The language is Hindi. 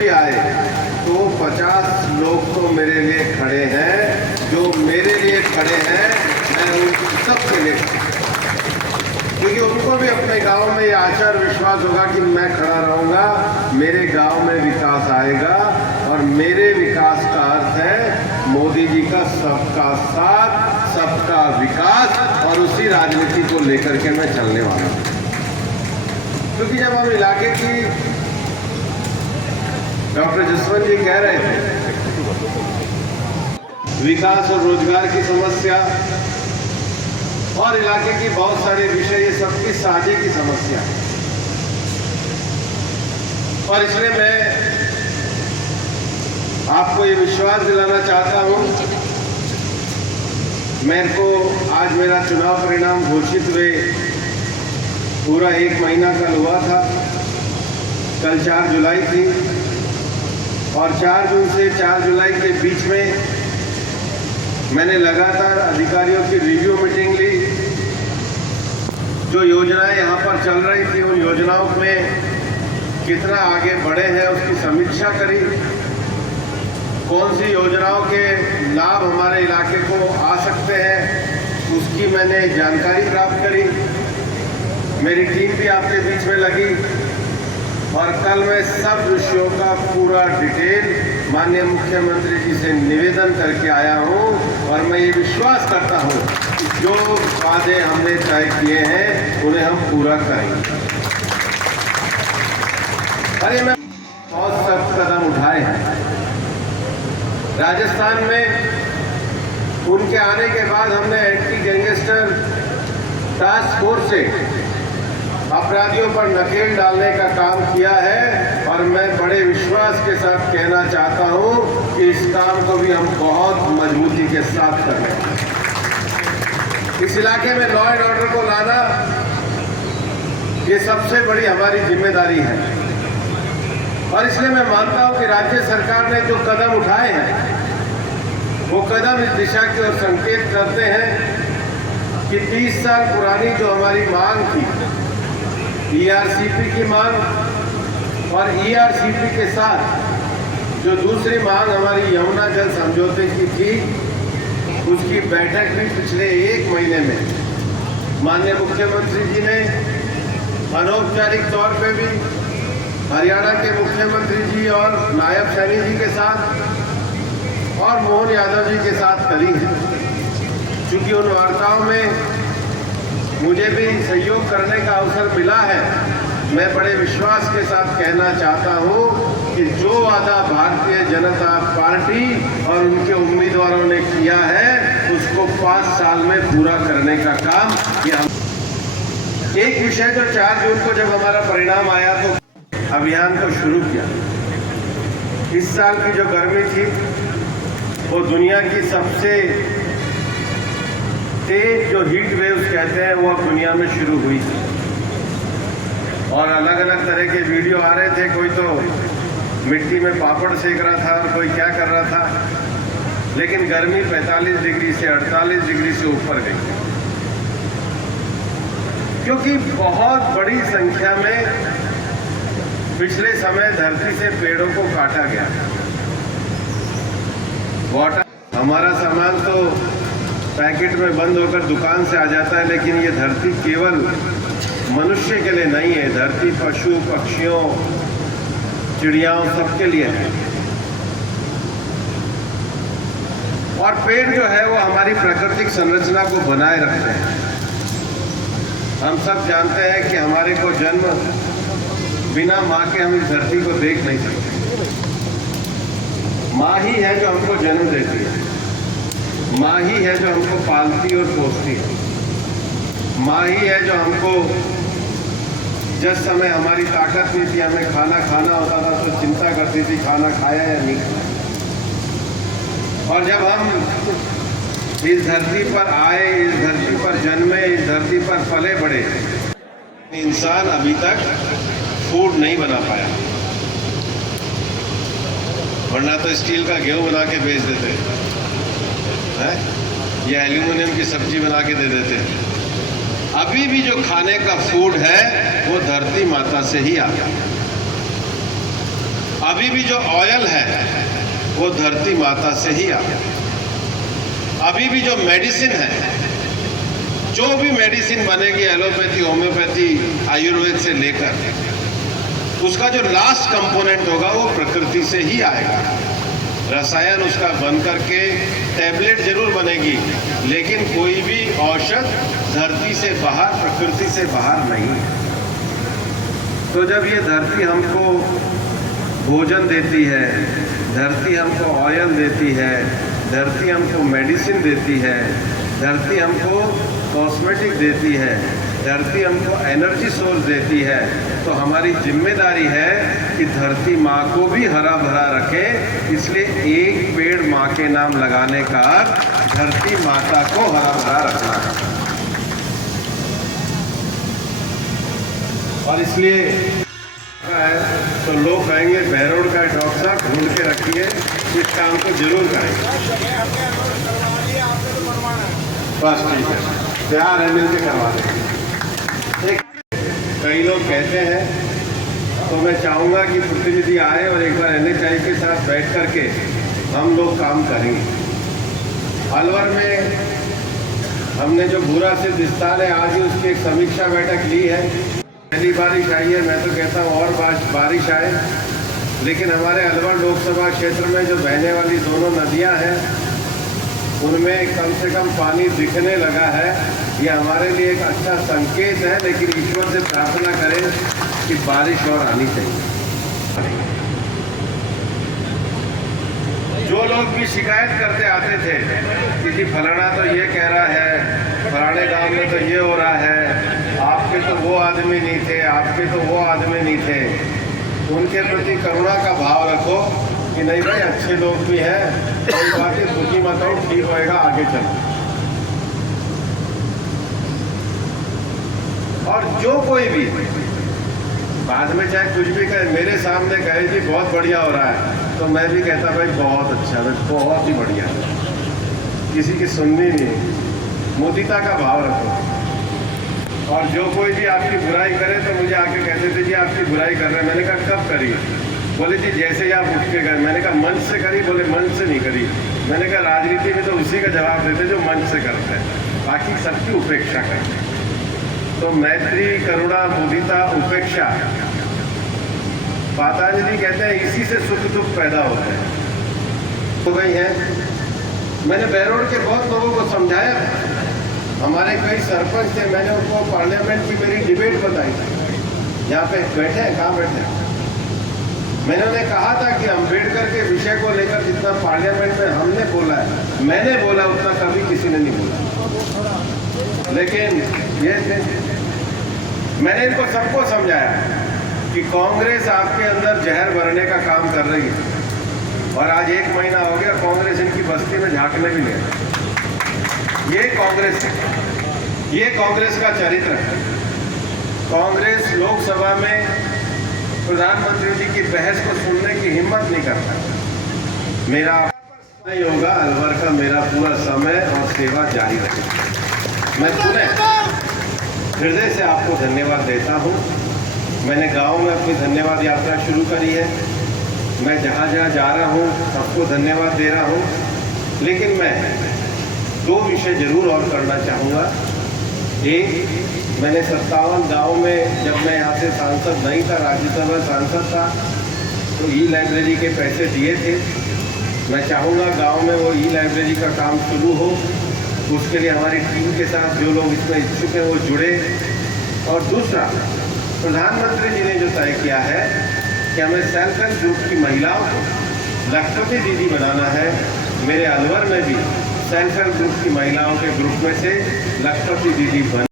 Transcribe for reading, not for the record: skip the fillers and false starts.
आए तो 50 लोग तो मेरे लिए खड़े हैं, जो मेरे लिए खड़े हैं मैं उन सबके लिए, क्योंकि उनको भी अपने गांव में ये आशा और विश्वास होगा कि मैं खड़ा रहूंगा, मेरे गांव में विकास आएगा। और मेरे विकास का अर्थ है मोदी जी का सबका साथ, सबका विकास, और उसी राजनीति को लेकर के मैं चलने वाला हूं। क्योंकि जब हम इलाके की, डॉक्टर जसवंत जी कह रहे थे, विकास और रोजगार की समस्या और इलाके की बहुत सारे विषय, ये सबकी साझे की समस्या है। और इसलिए मैं आपको ये विश्वास दिलाना चाहता हूं, मेरे को आज मेरा चुनाव परिणाम घोषित हुए पूरा 1 महीना कल हुआ था। कल 4 जुलाई थी और 4 जून से 4 जुलाई के बीच में मैंने लगातार अधिकारियों की रिव्यू मीटिंग ली। जो योजनाएं यहाँ पर चल रही थी उन योजनाओं में कितना आगे बढ़े हैं उसकी समीक्षा करी। कौन सी योजनाओं के लाभ हमारे इलाके को आ सकते हैं उसकी मैंने जानकारी प्राप्त करी। मेरी टीम भी आपके बीच में लगी और कल मैं सब विषयों का पूरा डिटेल माननीय मुख्यमंत्री जी से निवेदन करके आया हूं। और मैं ये विश्वास करता हूं कि जो वादे हमने तय किए हैं उन्हें हम पूरा करेंगे। अरे मैं बहुत सख्त कदम उठाए हैं। राजस्थान में उनके आने के बाद हमने एंटी गैंगस्टर टास्क फोर्स से अपराधियों पर नकेल डालने का काम किया है। और मैं बड़े विश्वास के साथ कहना चाहता हूं कि इस काम को भी हम बहुत मजबूती के साथ कर रहे हैं। इस इलाके में लॉ एंड ऑर्डर को लाना ये सबसे बड़ी हमारी जिम्मेदारी है। और इसलिए मैं मानता हूं कि राज्य सरकार ने जो कदम उठाए हैं वो कदम इस दिशा की ओर संकेत करते हैं कि 30 साल पुरानी जो हमारी मांग थी, ईआरसीपी की मांग और ईआरसीपी के साथ जो दूसरी मांग हमारी यमुना जल समझौते की थी, उसकी बैठक भी पिछले 1 महीने में माननीय मुख्यमंत्री जी ने अनौपचारिक तौर पे भी हरियाणा के मुख्यमंत्री जी और नायब सैनी जी के साथ और मोहन यादव जी के साथ करी है। क्योंकि उन वार्ताओं में मुझे भी सहयोग करने का अवसर मिला है। मैं बड़े विश्वास के साथ कहना चाहता हूं कि जो वादा भारतीय जनता पार्टी और उनके उम्मीदवारों ने किया है उसको 5 साल में पूरा करने का काम किया। एक विषय जो 4 जून को जब हमारा परिणाम आया तो अभियान को शुरू किया। इस साल की जो गर्मी थी वो दुनिया की सबसे तेज जो हीट वेव्स कहते हैं वो अब दुनिया में शुरू हुई थी। और अलग अलग तरह के वीडियो आ रहे थे, कोई तो मिट्टी में पापड़ सेक रहा था और कोई क्या कर रहा था। लेकिन गर्मी 45 डिग्री से 48 डिग्री से ऊपर गई, क्योंकि बहुत बड़ी संख्या में पिछले समय धरती से पेड़ों को काटा गया। वाटर, हमारा सामान तो पैकेट में बंद होकर दुकान से आ जाता है, लेकिन ये धरती केवल मनुष्य के लिए नहीं है। धरती पशु पक्षियों चिड़ियाओं सबके लिए है। और पेड़ जो है वो हमारी प्राकृतिक संरचना को बनाए रखते हैं। हम सब जानते हैं कि हमारे को जन्म बिना माँ के हम इस धरती को देख नहीं सकते। माँ ही है जो हमको जन्म देती है, माँ ही है जो हमको पालती और पोसती है, माँ ही है जो हमको जिस समय हमारी ताकत नहीं थी, हमें खाना खाना होता था तो चिंता करती थी खाना खाया या नहीं खाया। और जब हम इस धरती पर आए, इस धरती पर जन्मे, इस धरती पर पले बढ़े, इंसान अभी तक फूड नहीं बना पाया। वरना तो स्टील का गेहूं बना के बेच देते हैं या एल्यूमिनियम की सब्जी बना के दे देते हैं। अभी भी जो खाने का फूड है वो धरती माता से ही आता है। अभी भी जो ऑयल है वो धरती माता से ही आता है। अभी भी जो मेडिसिन है, जो भी मेडिसिन बनेगी एलोपैथी, होम्योपैथी, आयुर्वेद से लेकर, उसका जो लास्ट कंपोनेंट होगा वो प्रकृति से ही आएगा। रसायन उसका बन करके टैबलेट जरूर बनेगी, लेकिन कोई भी औषध धरती से बाहर, प्रकृति से बाहर नहीं है। तो जब ये धरती हमको भोजन देती है, धरती हमको ऑयल देती है, धरती हमको मेडिसिन देती है, धरती हमको कॉस्मेटिक देती है, धरती हमको एनर्जी सोर्स देती है, तो हमारी जिम्मेदारी है कि धरती माँ को भी हरा भरा रखे। इसलिए एक पेड़ माँ के नाम लगाने का धरती माता को हरा भरा रखना है। और इसलिए तो लोग कहेंगे बहरोड का डॉक्टर साहब ढूंढ के रखिए, इस काम को जरूर करेंगे। बस ठीक है, तैयार है, मिलकर करवा देंगे। कई लोग कहते हैं, तो मैं चाहूँगा कि प्रतिनिधि आए और एक बार NHI के साथ बैठ करके हम लोग काम करेंगे। अलवर में हमने जो बुरा से विस्तार है, आज ही उसकी एक समीक्षा बैठक ली है। पहली बारिश आई है, मैं तो कहता हूँ और बारिश आए, लेकिन हमारे अलवर लोकसभा क्षेत्र में जो बहने वाली दोनों नदियाँ हैं उनमें कम से कम पानी दिखने लगा है। ये हमारे लिए एक अच्छा संकेत है, लेकिन ईश्वर से प्रार्थना करें कि बारिश और आनी चाहिए। जो लोग भी शिकायत करते आते थे कि जी फलाना तो ये कह रहा है, फलाने गांव में तो ये हो रहा है, आपके तो वो आदमी नहीं थे, आपके तो वो आदमी नहीं थे, उनके प्रति करुणा का भाव रखो कि नहीं भाई अच्छे लोग भी हैं, कोई बात है, दुखी मत हो, ठीक होएगा, आगे चलो। और जो कोई भी बाद में चाहे कुछ भी कहे, मेरे सामने कहे जी बहुत बढ़िया हो रहा है, तो मैं भी कहता भाई बहुत अच्छा है, बहुत ही बढ़िया, किसी की सुननी नहीं, मुदिता का भाव रखो। और जो कोई भी आपकी बुराई करे तो मुझे आके कहते थे जी आपकी बुराई कर रहे हैं। मैंने कहा कब करी? बोले जी जैसे ही आप उठ के गए। मैंने कहा मंच से करी? बोले मंच से नहीं करी। मैंने कहा राजनीति में तो उसी का जवाब देते जो मंच से करते हैं, बाकी सबकी उपेक्षा करते हैं। तो मैत्री, करुणा, मुदिता, उपेक्षा, पतंजलि कहते हैं इसी से सुख दुख पैदा होते हैं। तो गई है, मैंने बहरोड के बहुत लोगों को समझाया, हमारे कई सरपंच थे, मैंने उनको पार्लियामेंट की मेरी डिबेट बताई। यहाँ पे बैठे हैं, कहाँ बैठे हैं? मैंने उन्हें कहा था कि अम्बेडकर के विषय को लेकर जितना पार्लियामेंट में हमने बोला है, मैंने बोला उतना कभी किसी ने नहीं बोला। लेकिन ये मैंने इनको सबको समझाया कि कांग्रेस आपके अंदर जहर भरने का काम कर रही है। और आज 1 महीना हो गया, कांग्रेस इनकी बस्ती में झांकने भी नहीं। ये कांग्रेस का चरित्र है। कांग्रेस लोकसभा में प्रधानमंत्री जी की बहस को सुनने की हिम्मत नहीं करता। मेरा नहीं होगा, अलवर का मेरा पूरा समय और सेवा जारी रहेगी। मैं पुनः हृदय से आपको धन्यवाद देता हूँ। मैंने गांव में अपनी धन्यवाद यात्रा शुरू करी है। मैं जहाँ जहाँ जा रहा हूँ सबको धन्यवाद दे रहा हूँ। लेकिन मैं 2 विषय जरूर और करना चाहूँगा। एक, मैंने 57 गाँव में, जब मैं यहाँ से सांसद नहीं था, राज्यसभा सांसद था, तो ई-लाइब्रेरी के पैसे दिए थे। मैं चाहूँगा गांव में वो ई-लाइब्रेरी का काम शुरू हो। उसके लिए हमारी टीम के साथ जो लोग इसमें इच्छुक हैं वो जुड़े। और दूसरा, प्रधानमंत्री जी ने जो तय किया है कि हमें सेल्फ हेल्प ग्रुप की महिलाओं को लखपति दीदी बनाना है। मेरे अलवर में भी सेल्फ हेल्प ग्रुप की महिलाओं के ग्रुप में से लखपति दीदी बन